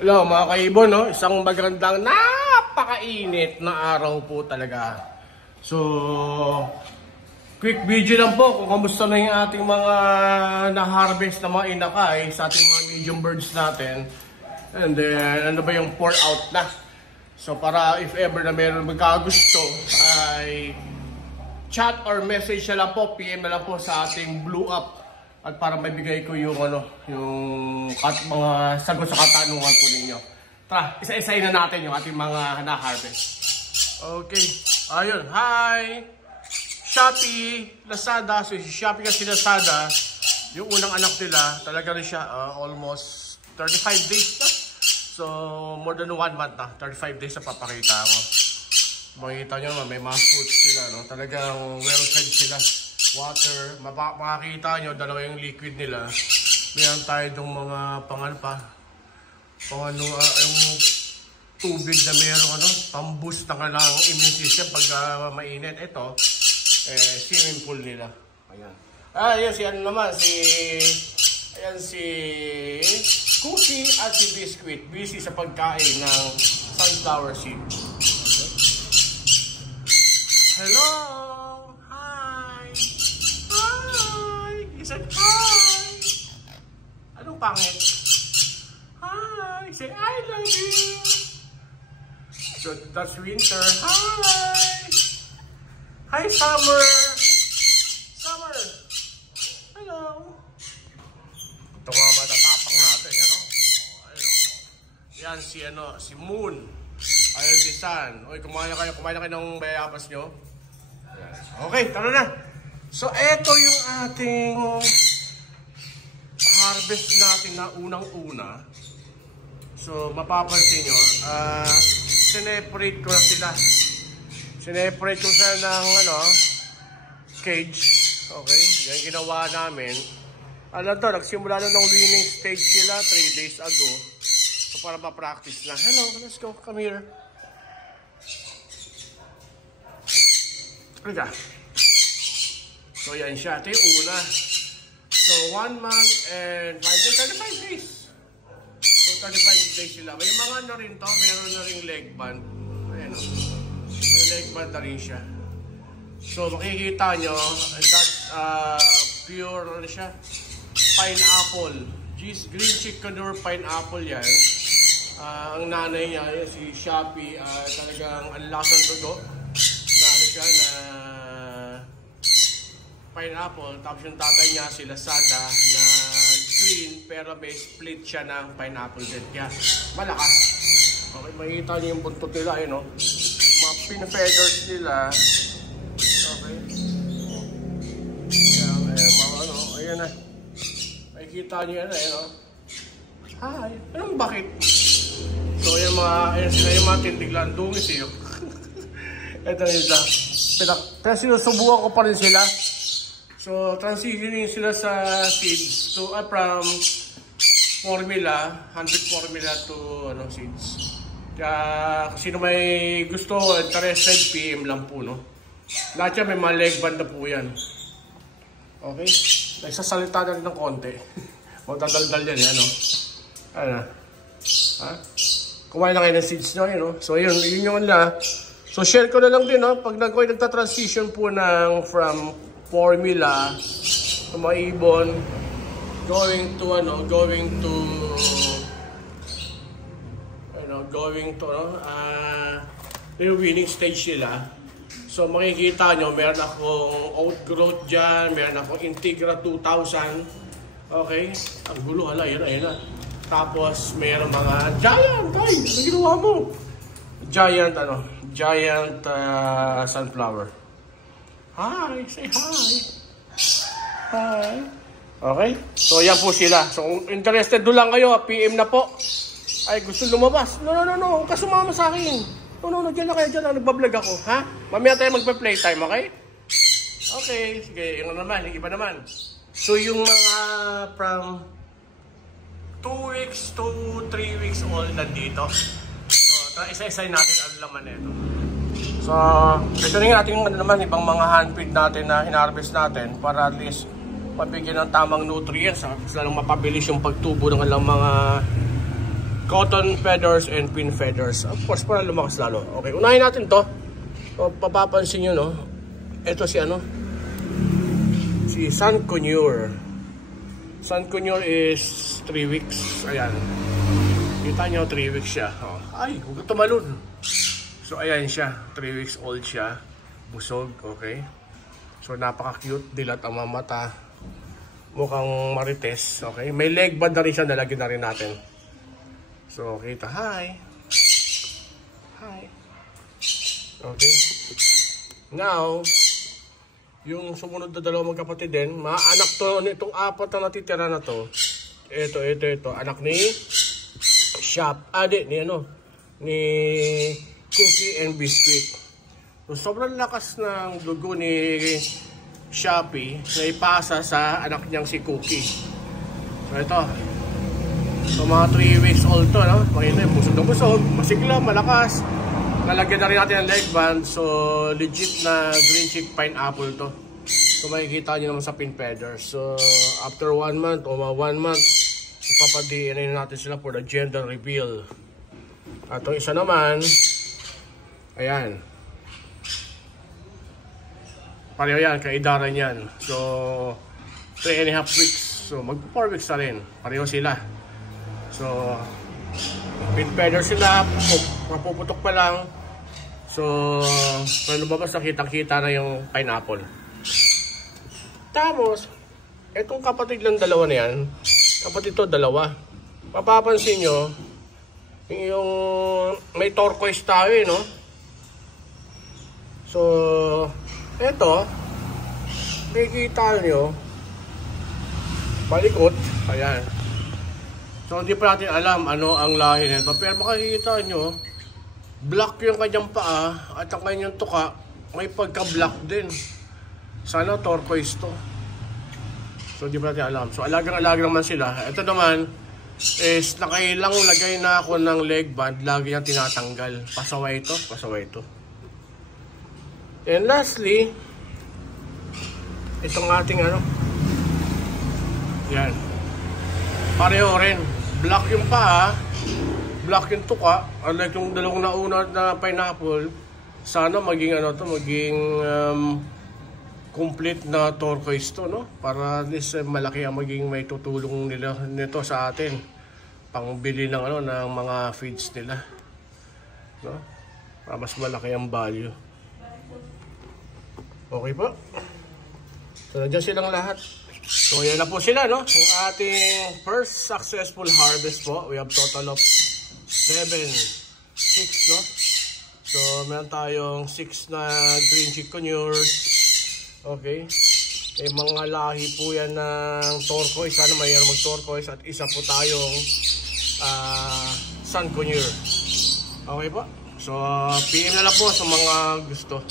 Hello mga kaibon, no? Isang magandang napakainit na araw po talaga. So, quick video lang po kung kamusta na yung ating mga na-harvest na mga inakay sa ating mga medium birds natin. And then, ano ba yung pour out na. So, para if ever na meron magkagusto ay chat or message na lang po, PM na lang po sa ating Blue Up. At para maibigay ko yung mga sagot sa katanungan po ninyo. Tara, isa-isayin na natin yung ating mga na-harvest. Okay. Ayun. Hi! Shopee, Lazada. So, si Shopee kasi Lazada, yung unang anak nila, talaga rin siya almost 35 days na. So, more than 1 month na. 35 days na papakita ako. Makikita nyo naman, may mga fruits sila. No? Talagang well-fed sila. Water, makakita nyo, dalawa yung liquid nila. Meron tayo itong mga yung tubig na meron pang-boost na kailangan immune system pag mainit. Ito, swimming pool nila. Ayan. Ayan si Cookie at si Biscuit. Busy sa pagkain ng sunflower seed. Hello! Hi! Anong pangit? Hi! Say I love you! So that's winter. Hi! Hi summer! Summer! Hello! Ito nga matatapang natin, Yan si Moon. Ayan si Sun. Oy, kumain na kayo ng bayabas nyo. Okay, tara na! So, eto yung ating harvest natin na unang-una. So, mapapansin nyo, sineparate ko na sila. Sineparate ko sila ng, cage. Okay? Yan ginawa namin. Nagsimula na ng winning stage sila 3 days ago. So, para ma-practice na. Hello, let's go. Come here. Halika. So, yan siya. Ito yung una. So, 1 month and 35 days. So, 35 days sila. May mga rin to. Meron na rin leg band. Ayan o. May leg band na rin siya. So, makikita nyo, that's pure siya. Pineapple. Green Chicanure pineapple yan. Ang nanay niya, si Shopee, talagang ang lasang dugo. Siya na pineapple, tapos yung tatay niya si Lazada na green pero may split siya ng pineapple din. Kaya malakas. Okay, makikita niyo yung buntot nila, mga pin-feathers nila. Okay. Ayan na. Makikita niyo yan, Hi! Anong bakit? So, ayan sila yung mga tindiglan. Dungis yun. Ito nila. Pero sinusubukan ko pa rin sila. So, transitioning sila sa seeds to from formula, 100 formula to seeds. Kaya sino may gusto, interested, PM lang po, Lahat yan may mga leg band na po yan. Okay? Nagsasalita na rin ng konti. Magdadaldal yan, Ano? Ha? Kumain na kayo ng seeds nyo, So, yun yung So, share ko na lang din, pag nagta-transition po from formula to mga ibon going to yung winning stage sila. So makikita nyo, meron akong outgrowth dyan, meron akong Integra 2000. Okay, ang gulo, yan na. Tapos meron mga giant, guys, ano ginawa mo? Giant sunflower. Hi! Say hi! Hi! Okay? So, yan po sila. So, kung interested doon lang kayo, PM na po. Ay, gusto lumabas. No. Huwag ka sumama sa akin. No. Diyan na kayo dyan. Nagbablog ako. Ha? Mamaya tayo magpa-playtime, okay? Okay. Sige, yung iba naman. So, yung mga from 2 weeks to 3 weeks old nandito. So, isa-isay natin ang laman nito. So, ito na yung ating ibang mga handfeed natin na hinarvest natin para at least mabigyan ng tamang nutrients, lalong mapabilis yung pagtubo ng mga cotton feathers and pin feathers. Of course, para lumakas lalo. Okay, unahin natin to. So, papapansin nyo, no? Ito si ano? Si Sun Conure. Sun Conure is 3 weeks. Ayan. Kita nyo, 3 weeks siya. Oh. Ay, huwag tumalun. So, ayan siya. 3 weeks old siya. Busog, okay. So, napaka-cute. Dilat ang mga mata. Mukhang marites, okay. May leg band na rin siya. Nalagyan na rin natin. So, kita. Hi. Hi. Okay. Now, yung sumunod na dalawang magkapatid din, anak to nitong apat na natitira na to. Ito. Anak ni Shop. Ni Cookie and Biscuit. So, sobrang lakas ng dugo ni Shopee na ipasa sa anak niyang si Cookie. So, ito. So, mga 3 weeks old to, no? Makita yung busog na busog, masigla, malakas. Nalagyan na rin natin ang leg band. So, legit na green cheek pineapple to. So, makikita nyo naman sa pin feathers. So, after 1 month o 1 month, ipapadiin natin sila for the gender reveal. At itong isa naman, ayan. Pareho yan, kaidaran yan. So, 3.5 weeks. So, mag-4 weeks na rin. Pareho sila. So, pin feather sila, mapuputok pa lang. So, kung lumabas na kitang-kita na yung pineapple. Tapos, etong kapatid lang dalawa na yan, kapatid to dalawa. Papapansin nyo, yung may turquoise tayo no? So, eto, nakikita nyo, balikot, ayan. So, hindi pa natin alam ano ang lahi nito. Pero makikita nyo, black yung kanyang paa at ang kanyang tuka, may pagka-black din. Sana turquoise to. So, hindi pa natin alam. So, alagang-alaga naman sila. Ito naman, is nakailang lagay na ako ng leg band. Lagi niyang tinatanggal. Pasaway ito. And lastly, itong ating yan. Pareho rin. Black yung paa, black yung tuka, unlike yung dalawang nauna na pineapple. Sana maging maging complete na turquoise to, no? Para at least malaki ang maging may tutulong nila nito sa atin. Pangbili ng ng mga feeds nila. No? Para mas malaki ang value. Okay po. So, nandiyan silang lahat. So, yan na po sila, no? Yung ating first successful harvest po. We have total of 6, no? So, meron tayong 6 na green cheek conures. Okay. May mga lahi po yan ng turquoise. Sana mayroon mag-turquoise. At isa po tayong Sun Conure. Okay po. So, PM na lang po sa mga gusto.